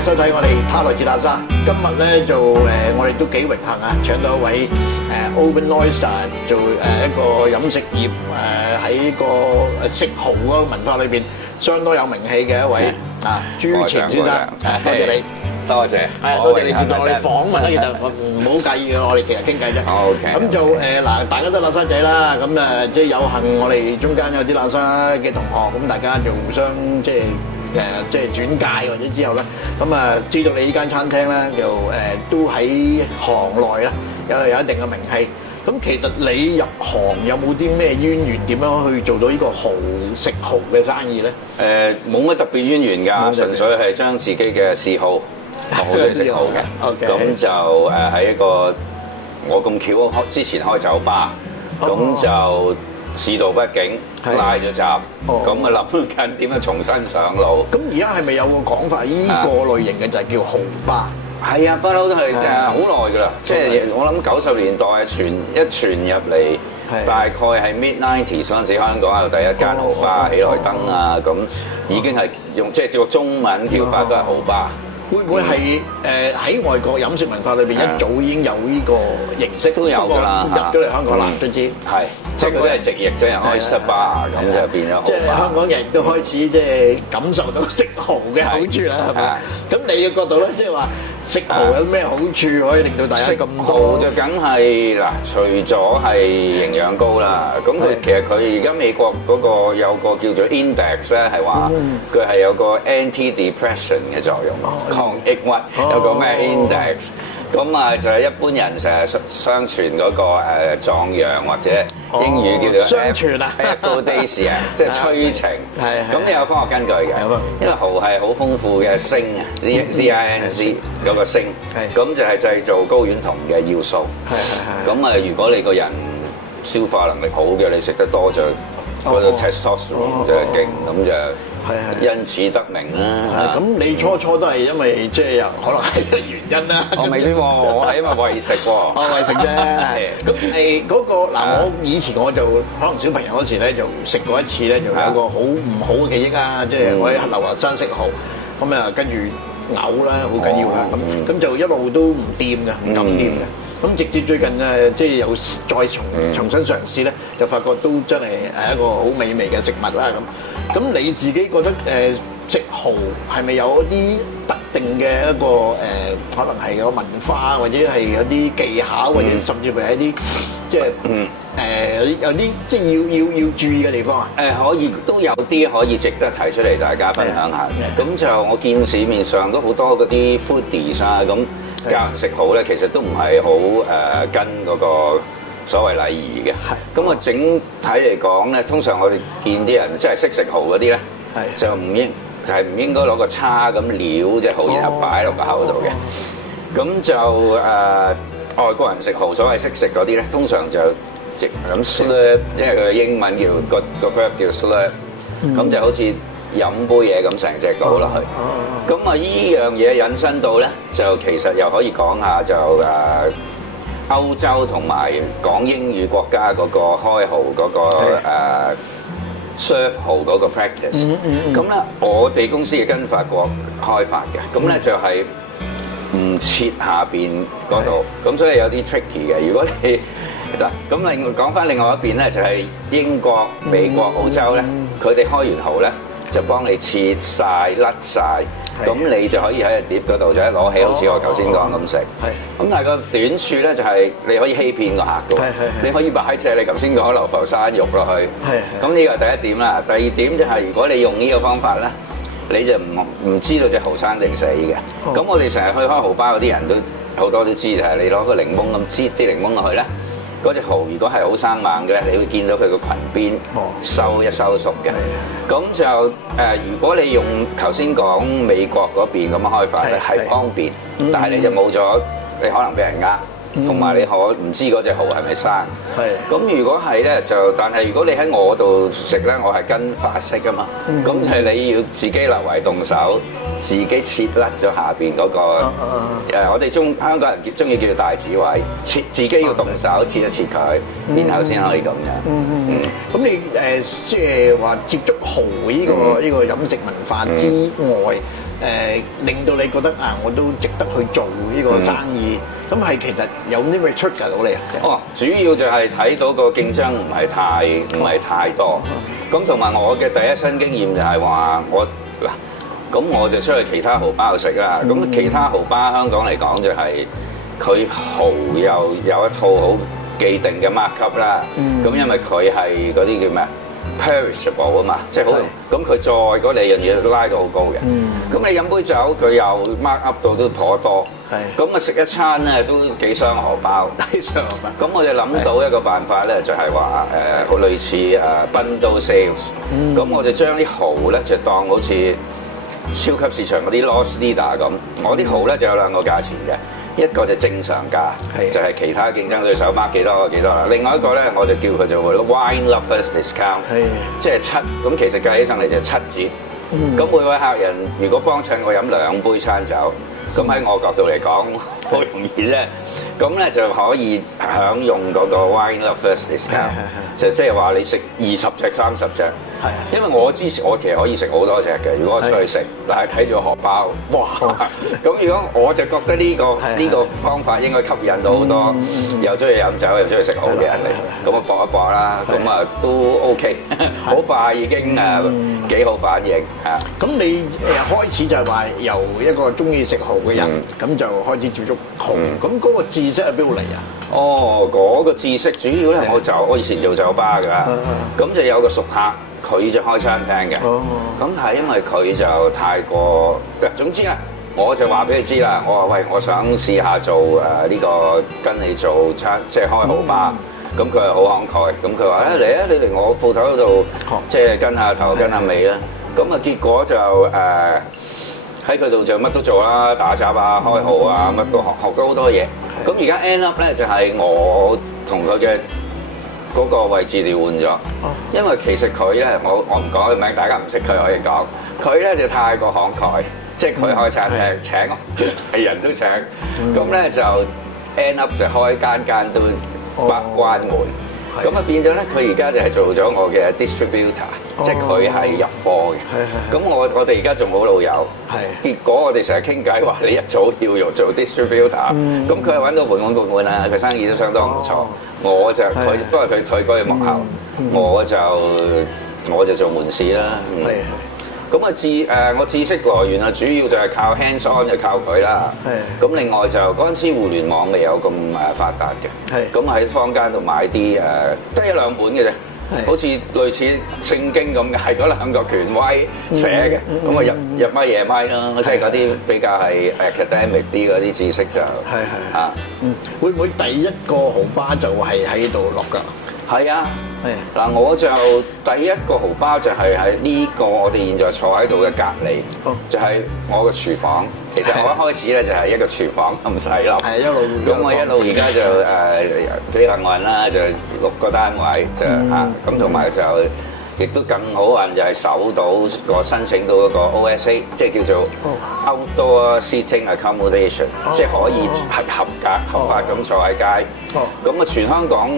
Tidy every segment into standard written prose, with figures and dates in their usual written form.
位收睇我哋他來自喇沙。今日咧就我哋都幾榮幸啊，請到一位Open Oyster 做一個飲食業喺個食蠔嗰個文化裏邊相當有名氣嘅一位朱潛先生。多謝你，多謝，多謝你接受我哋訪問啦。其實唔好介意嘅，我哋其實傾偈啫。OK。咁就嗱，大家都喇沙仔啦，咁即係有幸我哋中間有啲喇沙嘅同學，咁大家就互相即係轉介或者之後咧，咁知道你呢間餐廳咧，就都喺行內啦，有一定嘅名氣。咁其實你入行有冇啲咩淵源？點樣去做到呢個食蠔嘅生意咧？冇乜特別淵源㗎，純粹係將自己嘅嗜好，我好中意食蠔嘅。咁就喺一個我咁巧之前開酒吧，咁就市道不景，拉咗閘，咁諗緊點樣重新上路。咁而家係咪有個講法？呢個類型嘅就係叫蠔吧？係啊，不嬲都係好耐㗎啦。即係我諗90年代傳入嚟，大概係 mid-90s 嗰陣時，香港有第一間蠔吧，喜來登啊，咁已經係用即係做中文叫法都係蠔吧。會唔會係喺外國飲食文化裏邊一早已經有呢個形式都有㗎啦，入咗嚟香港啦，總之係即係嗰啲係直譯啫，Oyster Bar 咁就變咗蠔吧。即係香港人都開始即係感受到食蠔嘅好處啦，係咪？咁你嘅角度咧，即係話食蠔有咩好處可以令到大家咁多？就梗係嗱，除咗係營養高啦，咁其實佢而家美國嗰個有個叫做 index 咧，係話佢係有個 anti-depression 嘅作用，抗抑鬱有個咩 index。咁就係一般人成日相傳嗰個壯陽或者英語叫做相傳啊 ，aphrodisia 即係催情。咁你有科學根據嘅，因為蠔係好豐富嘅鋅啊，zinc 嗰個鋅，咁就係製造睾丸酮嘅要素。咁如果你個人消化能力好嘅，你食得多就嗰個 testosterone 就勁，咁就因此得名啦。咁你初都係因為即係可能係原因啦。我未必喎，我係因為為食喎。為食啫。咁嗰個我以前我就可能小朋友嗰時咧就食過一次咧，就有個好唔好嘅記憶啊！即係我喺流華山食蠔，咁跟住嘔啦，好緊要啦。咁就一路都唔掂嘅，唔敢掂嘅。咁直至最近即係有再重新嘗試咧，就發覺都真係一個好美味嘅食物啦咁。咁你自己覺得食蠔係咪有一啲特定嘅一個可能係個文化，或者係有啲技巧，或者甚至乎係一啲即係有啲即係要注意嘅地方啊？可以都有啲可以值得提出嚟大家分享下嘅。咁就我見市面上都好多嗰啲 foodies 啊，咁教人食蠔咧，其實都唔係好跟嗰個所謂禮儀嘅。咁整體嚟講咧，通常我哋見啲人即係識食蠔嗰啲咧，就唔應該攞個叉咁撩隻蠔，然後擺落個口度嘅。咁就外國人食蠔，所謂識食嗰啲咧，通常就直咁 slurp， 因為佢嘅英文叫個 verb 叫 slurp， 咁就好似飲杯嘢咁成隻倒落去。咁依樣嘢引申到咧，就其實又可以講下就歐洲同埋講英語國家嗰個開蠔嗰個serve 蠔嗰個 practice。咁咧，我哋公司嘅跟法國開發嘅，咁咧就係唔切下邊嗰度，咁所以有啲 tricky 嘅。如果你嗱，咁講翻另外一邊咧，就係英國、美國、澳洲咧，佢哋開完蠔咧，就幫你切晒、甩晒，咁你就可以喺個碟嗰度就一攞起，好似我頭先講咁食。咁但係個短處咧就係你可以欺騙個客嘅，你可以擺隻你頭先講流浮山肉落去。咁呢個係第一點啦。第二點就係如果你用呢個方法咧，你就唔知道隻蠔生定死嘅。咁我哋成日去開蠔吧嗰啲人都好多都知，就係你攞個檸檬咁擠啲檸檬落去咧。嗰隻蠔如果係好生猛嘅咧，你會見到佢個裙邊收一收熟嘅。咁就如果你用頭先講美國嗰邊咁樣開法咧，係方便，但係你就冇咗，你可能俾人呃。同埋你可唔知嗰隻蠔係咪生？咁如果係咧就，但係如果你喺我度食咧，我係跟法式㗎嘛，咁就係你要自己略為動手，自己切甩咗下邊嗰個我哋香港人中意叫做大指位，切自己要動手切一切佢，然後先可以咁樣。咁你即係話接觸蠔呢個飲食文化之外，令到你覺得啊，我都值得去做呢個生意？咁係其實有啲咩 trigger 到你啊？哦，主要就係睇到個競爭唔係太多。咁同埋我嘅第一身經驗就係話咁我就出去其他蠔包度食啦。咁其他蠔包香港嚟講就係佢蠔又有一套好既定嘅 mark up 啦。咁因為佢係嗰啲叫咩？perishable 啊嘛，即係好，咁佢再嗰利潤嘢都拉到好高嘅。咁你飲杯酒，佢又 mark up 到都頗多。咁啊食一餐咧都幾傷荷包。咁我就諗到一個辦法咧，就係話好類似bundle sales。咁我就將啲蠔咧就當好似超級市場嗰啲 loss leader 咁。我啲蠔咧就有兩個價錢嘅。一個就正常價，就係其他競爭對手 mark 幾多啦。另外一個咧，我就叫佢做 wine lovers discount，即係7。咁其實計起上嚟就7折。咁每位客人如果幫襯我飲2杯餐酒，咁喺我角度嚟講好容易啫。咁咧就可以享用嗰個 wine lovers discount，就即係話你食20隻、30隻。因為我之前我其實可以食好多隻嘅，如果我出去食，但係睇住個荷包，哇！咁如果我就覺得呢個方法應該吸引到好多又中意飲酒又中意食蠔嘅人嚟，咁啊搏一搏啦，咁啊都 OK， 好快已經幾好反應啊！咁你開始就係話由一個中意食蠔嘅人，咁就開始接觸蠔，咁嗰個知識係邊度嚟啊？哦，嗰個知識主要咧，我以前做酒吧㗎，咁就有個熟客。佢就開餐廳嘅，咁係因為佢就太過，總之啊，我就話俾佢知啦，我話喂，我想試下做呢個跟你做即係開蠔吧，咁佢係好慷慨，咁佢話嚟啊，你嚟我鋪頭嗰度，即係跟下頭跟下尾啦，咁啊結果就喺佢度就乜都做啦，打雜啊、開蠔啊，乜都學咗好多嘢，咁而家 end up 咧就係我同佢嘅嗰個位置調換咗，因為其實佢咧，我唔講佢名，大家唔識佢可以講。佢咧就太過慷慨，即係佢開餐廳請係人都請，咁咧就 end up 就開間都關門，咁啊變咗咧，佢而家就係做咗我嘅 distributor，即係佢係入貨嘅。咁我哋而家仲好老友，結果我哋成日傾偈話你一早要做 distributor，咁佢係揾到盤滿啦，佢生意都相當唔錯。我就不過佢退居幕後，我就做門市啦。咁啊我知識來源啊，主要就係靠 hands on 就靠佢啦。咁另外就嗰陣時互聯網未有咁發達嘅，咁喺坊間度買啲得1-2本嘅啫，好似類似聖經咁嘅，係嗰2個權威寫嘅，咁啊入咪夜咪啦，即係嗰啲比較係 academic 啲嗰啲知識就會唔會第一個蠔吧就係喺度落腳？係啊。嗱，我就第一個蠔吧就係喺呢個我哋現在坐喺度嘅隔離，就係我嘅廚房。其實我一開始咧就係一個廚房咁細粒，咁我一路而家就幾幸運啦，就6個單位就咁同埋就亦都更好運就係搜到申請到嗰個 OSA， 即係叫做 Outdoor Seating Accommodation， 即係可以係合法咁坐喺街。咁啊，全香港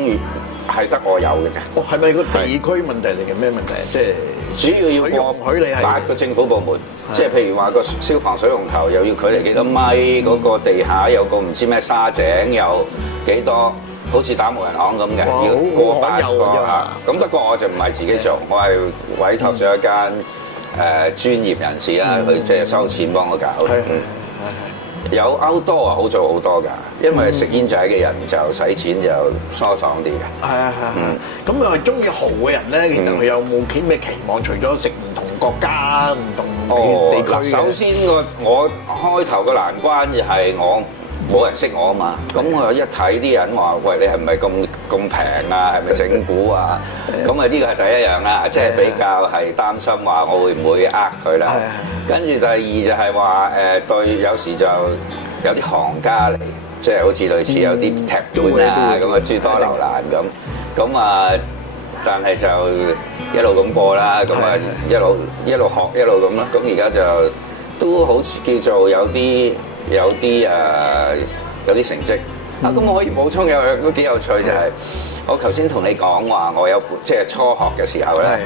係得我有嘅啫。係咪個地區問題嚟嘅？咩問題？即係主要要過8個政府部門，即係譬如話個消防水龍頭又要距離幾多米，嗰個地下有個唔知咩沙井又幾多，好似打無人行咁嘅，要過8個。咁不過我就唔係自己做，我係委託咗一間專業人士啦，佢即係收錢幫我搞。有 outdoor 好做好多㗎，因為食煙仔嘅人就使錢就疏爽啲嘅。咁啊，中意蠔嘅人咧，其實佢有冇咩期望？除咗食唔同國家、唔同地區。首先我開頭個難關就係我冇人識我啊嘛。咁我一睇啲人話：喂，你係咪咁平啊？係咪整蠱啊？咁啊，呢個係第一樣啦，即係比較係擔心話我會唔會佢啦。跟住第二就係話對，有時就有啲行家嚟，即係好似類似有啲踢館啊咁啊，諸多流難咁啊，但係就一路咁過啦，咁啊一路學一路咁啦，咁而家就都好似叫做有啲成績啊！咁我可以補充都幾有趣就係，我頭先同你講話，我有即係初學嘅時候咧。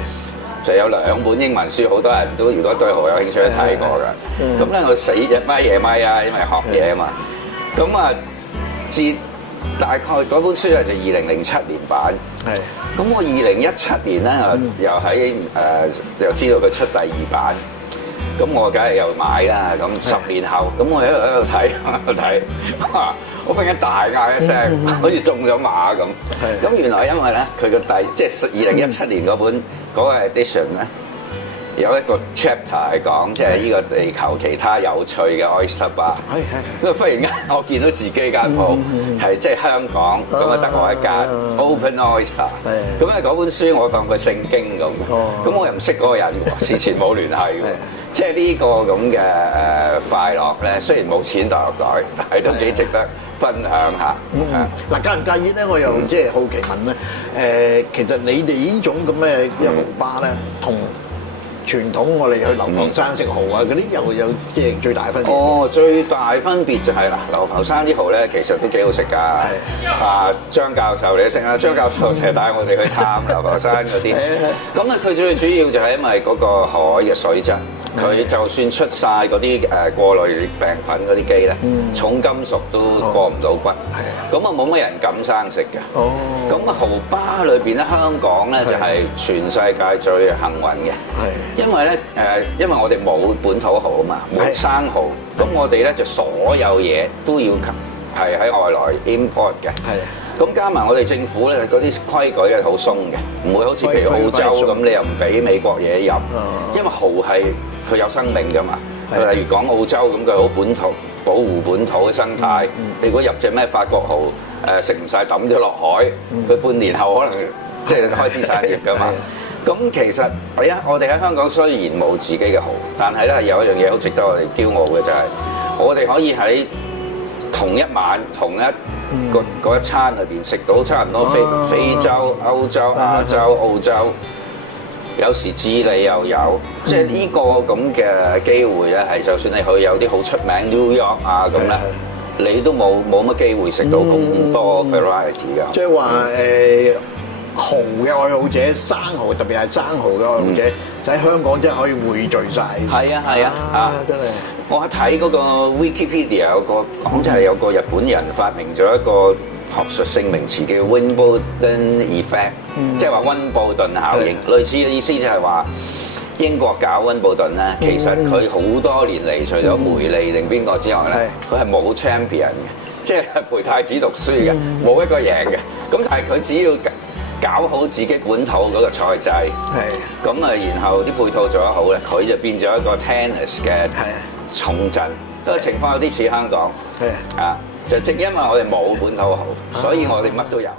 就有2本英文書，好多人都如果對蠔有興趣都睇過㗎。咁咧我死日咪夜咪啊，因為學嘢啊嘛。咁啊，自大概嗰本書咧就2007年版。係。咁我2017年咧又喺又知道佢出第2版。咁我梗係又買啦。咁10年後，咁我喺度睇，我忽然間大嗌一聲，好似中咗馬咁。咁原來因為咧，佢個即係2017年嗰本嗰個 edition 咧，有一個 chapter 係講即係呢個地球其他有趣嘅 oyster bar。咁啊，忽然間我見到自己間鋪係即係香港，咁啊得我一間 Open Oyster。咁啊嗰本書我當佢聖經咁。咁我又唔識嗰個人喎，事前冇聯繫喎。即係呢個咁嘅快樂咧，雖然冇錢袋落袋，但係都幾值得分享下。嗱，介唔介意咧？我又即係好奇問咧。其實你哋呢種咁嘅一蠔巴咧，同傳統我哋去流浮山食蠔啊嗰啲又有即係最大分別。哦，最大分別就係嗱，流浮山啲蠔咧，其實都幾好食㗎。啊，張教授你都識啦，張教授成日帶我哋去探流浮山嗰啲。咁啊，佢最主要就係因為嗰個海嘅水質。佢就算出晒嗰啲過濾病菌嗰啲機咧，重金屬都過唔到骨，咁啊冇乜人敢生食嘅。咁啊蠔巴裏邊咧，香港咧就係全世界最幸運嘅，因為咧因為我哋冇本土蠔啊嘛，冇生蠔，咁我哋咧就所有嘢都要係喺外來 import 嘅。咁加埋我哋政府咧嗰啲規矩咧好鬆嘅，唔會好似譬如澳洲咁，你又唔俾美國嘢入，因為蠔係佢有生命㗎嘛。例如講澳洲咁，佢好本土，保護本土嘅生態。你如果入隻咩法國蠔，食唔晒抌咗落海，佢半年後可能即係開始散葉㗎嘛。咁其實我哋喺香港雖然冇自己嘅蠔，但係咧有一樣嘢好值得我哋驕傲嘅就係，我哋可以喺同一晚同嗰一餐裏邊食到差唔多非洲、歐洲、亞洲、澳洲，有時智利又有，即係呢個咁嘅機會咧，係就算你去有啲好出名 New York 啊咁咧，你都冇乜機會食到咁多 variety 㗎。即係話蠔嘅愛好者，生蠔特別係生蠔嘅愛好者，就喺香港真係可以匯聚晒。係啊，真係。我睇嗰個 Wikipedia 有個講就係有個日本人發明咗一個學術性名詞叫 Wimbledon Effect，即係話溫布頓效應。類似嘅意思就係話英國搞溫布頓咧，其實佢好多年嚟，除咗梅利定邊個之外咧，佢係冇 champion 嘅，即係陪太子讀書嘅，冇一個贏嘅。咁但係佢只要搞好自己本土嗰個賽制，咁啊，然後啲配套做得好咧，佢就變咗一個 tennis 嘅重鎮。嗰個情況有啲似香港，就正因為我哋冇本土蠔，所以我哋乜都有。